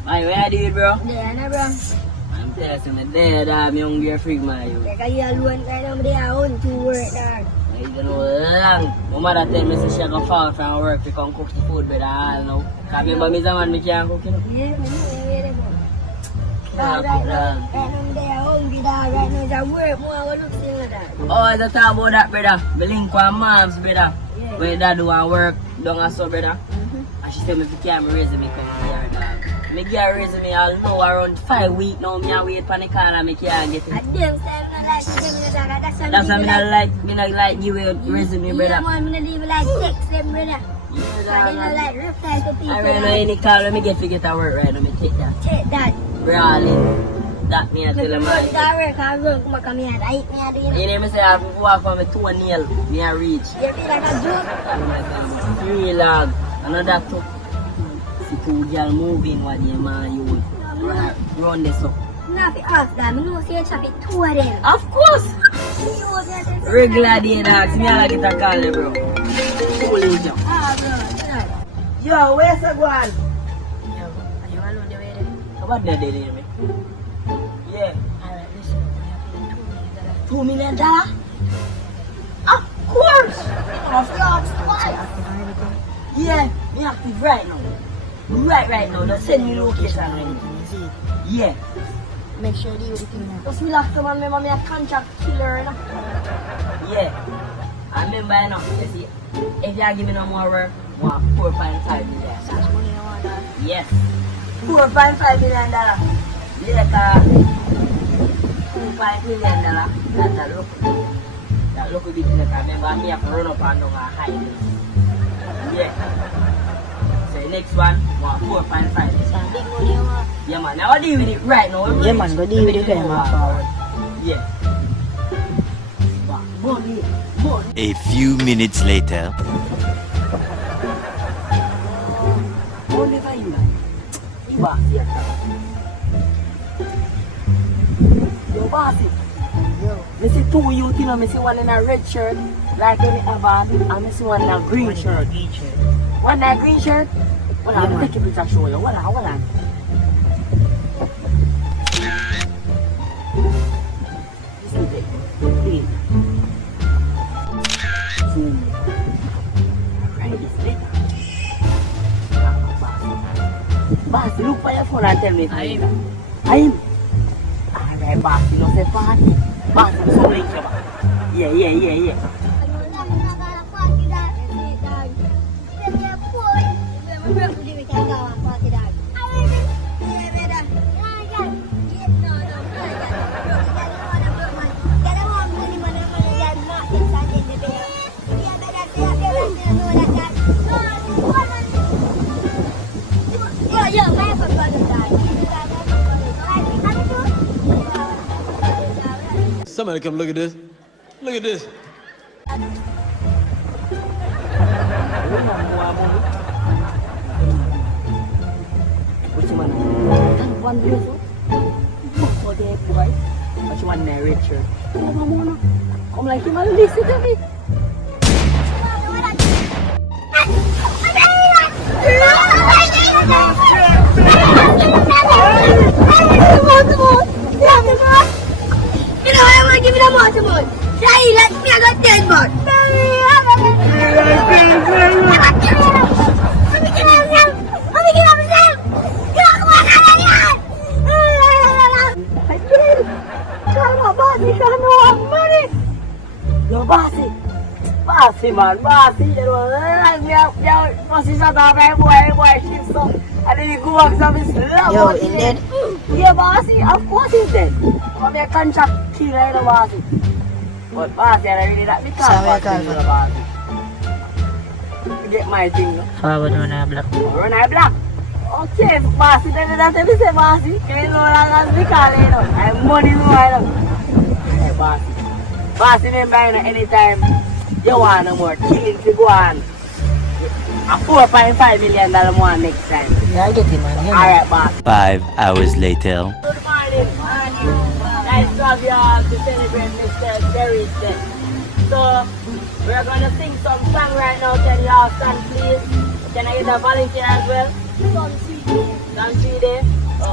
Ay, where you doing, bro? There na bro. I'm telling you, I'm there, dog. I'm hungry freak, man. You. Teka, alone ka naman there on to work dog. I don't know long. My mother tell me she go fall from work to come cook the food, but I don't know. Cause remember me the man me can't cook, you know? Yeah, man, yeah, bro. Can't Right cook, now, dog. there hungry dog. Right now, it's a work more. I look still dog. Oh, I just talk about that, brother. Me link with mom's, brother. Yeah. When dad do work, down and so, brother. And she tell me if you can't raise me come here, dog. Me get raise me all know around 5 weeks now. Me a wait for the call and me can't get it. At them time, I like to give me the dog. That's why me not like give you resume, brother. Yeah, man, I don't even like text them, brother. Yeah, So I don't like reply to people. I right now any call when me get to get to work right now, me take that. Check that. Brawling. That me a tell him. Run that work, I run, come here. I eat me, I do you know. You know me say I have to walk for my toenail, me a reach. You feel like a joke? Real log. Another two. See two girl moving what you man you run this up. Not for us, that. I know say you chop it two of them. Of course. Regular day dogs, me a get a call there, bro. Holy jump. Ah, bro, you know. Yo, where's the one? Yo, are you alone the way there? What did they do me? Yeah. Alright, listen, we are paying $2 million. $2 million? Of course! Of course, why? Active on everything. Yeah, me active right now. Right now. Just send me location right now. You see it? Yeah. Make sure you do the thing now. Just relax, man. Remember me a contract killer, you know? Yeah. I remember, you know, you see, if you give me no more work, I want $4.5 million. So much money you want that? Yes. $4.5 million. Later, $2.5 million. That look a bit later. Remember, me have to run up and down and hide. Yeah. So the next one, I want $4.5 million. So big money you want? Yeah, man. Now I deal with it right now. Yeah, man, go deal with it going forward. Yeah. Money. A few minutes later. Money for you. You bossy. Yo, bossy. Yo. I see two youth, you know, I see one in a red shirt, like when they have on, and I see one in a green shirt. One in a green shirt? Hold on, take a picture show you. Hold on. Boss, look for your phone and tell me. I'm. Alright, boss, you know, say party. Boss, I'm so late, yeah. Somebody come look at this. Look at this. Which one? One beautiful. Oh, there, boy. Which one narrator? Come like him and listen to me. You know I want to give you the watermelon. Try it, let me I got 10 bucks. Yo, bossy man, you know, like me, bossy shut up, boy, she's so, and then you go back to his love. Yo, is dead? Yeah, bossy, of course he's dead. I'm a contract killer, you know, bossy. But bossy, I really not because bossy, you know, bossy. You get my thing, no? Forward run a block. Run a block. Okay, bossy, then that's what I say, bossy. You know, like me call you know. I'm money, you know. Hey, bossy. Bossy, remember, you know, anytime you want no more killing to go on. A $4.5 million more next time. Yeah, I get it, man. Alright, boss. 5 hours later. Good morning. Nice to have you all to celebrate Mr. Jerry's day. So, we're going to sing some song right now. Can you all stand, please? Can I get a volunteer as well? Some 3 days.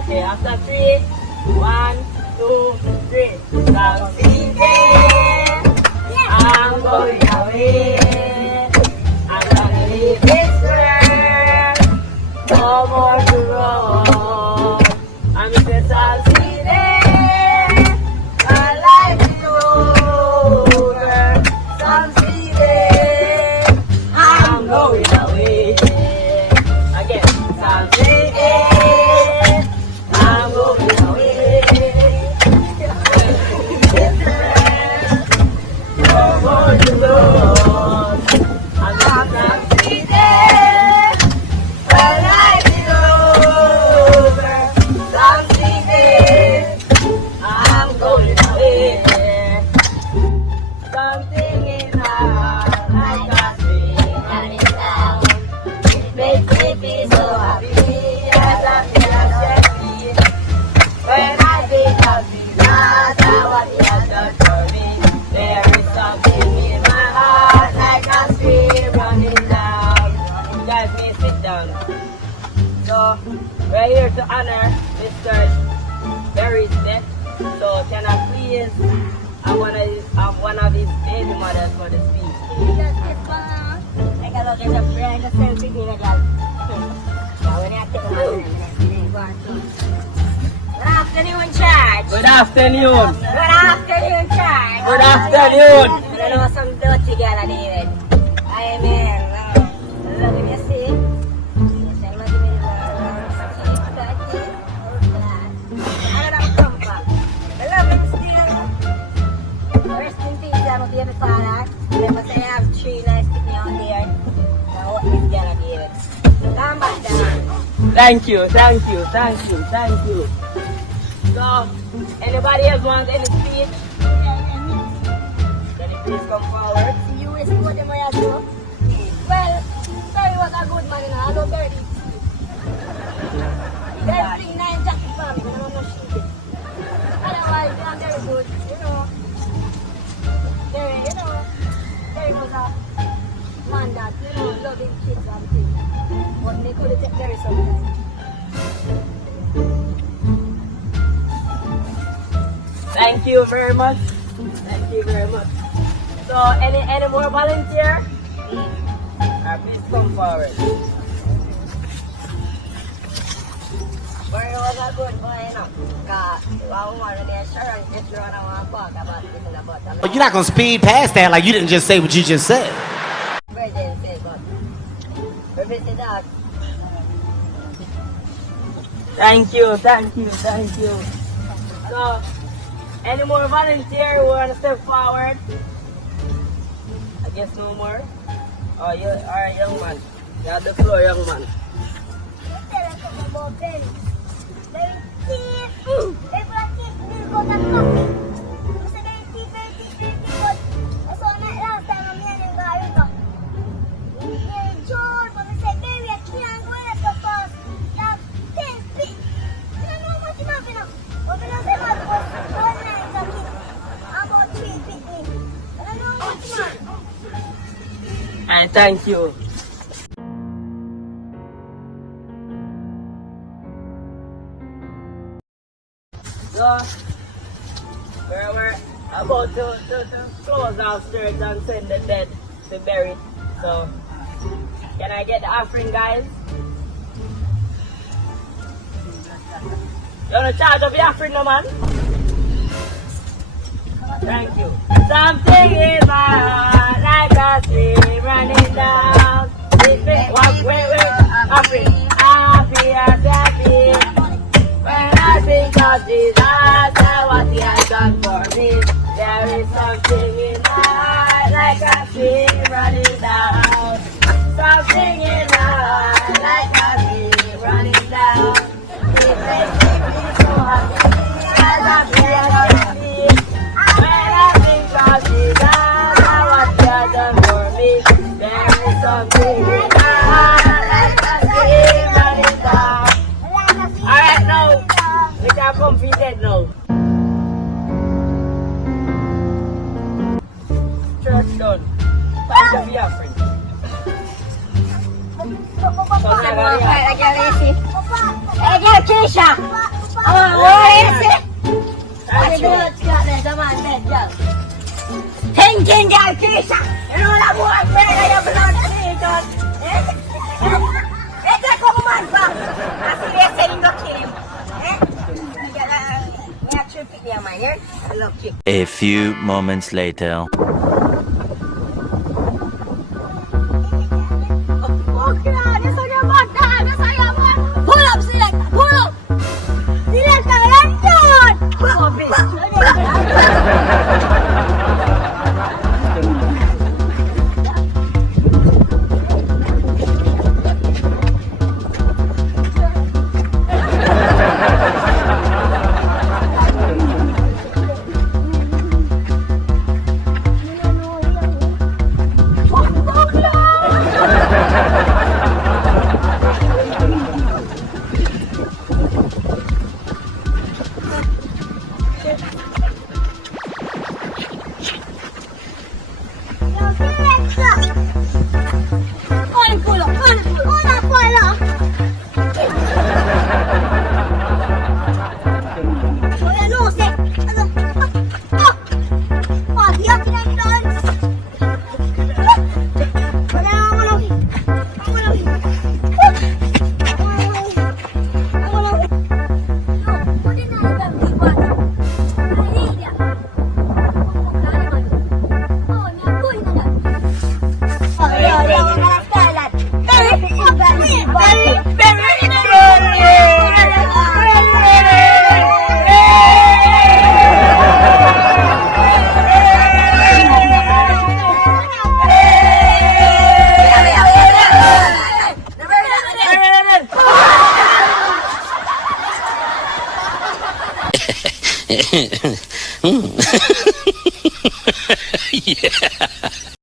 Okay, after 3, 1, 2, 3. Something I'm going away. I'm gonna leave this world. No more to roam. I'm just succeeding. My life is over. Succeeding. I'm going away. Again, succeeding. I'm going away. No more to roam. I'm just succeeding. My life is over. Succeeding. I'm going away. Something in my heart, like a dream running down. It makes me feel so happy, as happy as can be. When I think of Jesus and what He has done for me, there is something in my heart, like a stream running down. You guys may sit down. So, we're here to honor Mr. Berry's death. So, can I please have one of his baby mothers for the speech? I got look at the friend, the selfie in a gal. Now, when I take a man, good afternoon, church. Good afternoon. Good afternoon, church. Good afternoon. I know some dirty girl, David. Amen. Look at me, see? Yes, I'm not giving you I don't come back. I love him still. Rest in peace, I'm a baby father. Never say I have 3 nice people out there. Now, what is gonna be it? Come back down. Thank you. So, anybody else want any speech? Can you please come forward? You is what am I do? Well, Terry was a good man, you know. I love Terry. There's 9 jacket for me, but I'm not shooting. Otherwise, I'm very good, you know. Terry was a man that, you know, loving kids and things. But they couldn't take Terry sometimes. Thank you very much. So, any more volunteer? Please come forward. Barry was a good boy, you know. Because one morning, the insurance just run around and talk about this and about that. But you're not gonna speed past that like you didn't just say what you just said. Barry didn't say, but we visit that. Thank you. So, any more volunteer who want to step forward? I guess no more. Oh, you are a young man. You have the floor, young man. I thank you. So, we're about to close our church and send the dead to bury. So, can I get the offering, guys? You want to charge up the offering, no man? Thank you. Something in my heart, like a stream running down. Wait, offering. Happy as happy. When I think of Jesus and what He has done for me, there is something in my heart, like a stream running down. Something in my heart, like a stream running down. It makes me feel so happy, as happy as can be. When I think of Jesus and what He has done for me, there is something in my heart, like a stream running down. Alright, now, we can come feed now. Church done. Time to be a friend. So, Hey, Keisha! Thinking girl, Kisha! You know that boy, pera yung blood season! Ito ko kuman ba? Kasi ese yung kilim. May action pick niya man yan. Look, chick. A few moments later. Oh, grabe sa yaman! Grabe sa yaman! Pull up, select! Pull up! Select ka lang yun! Oh, bitch!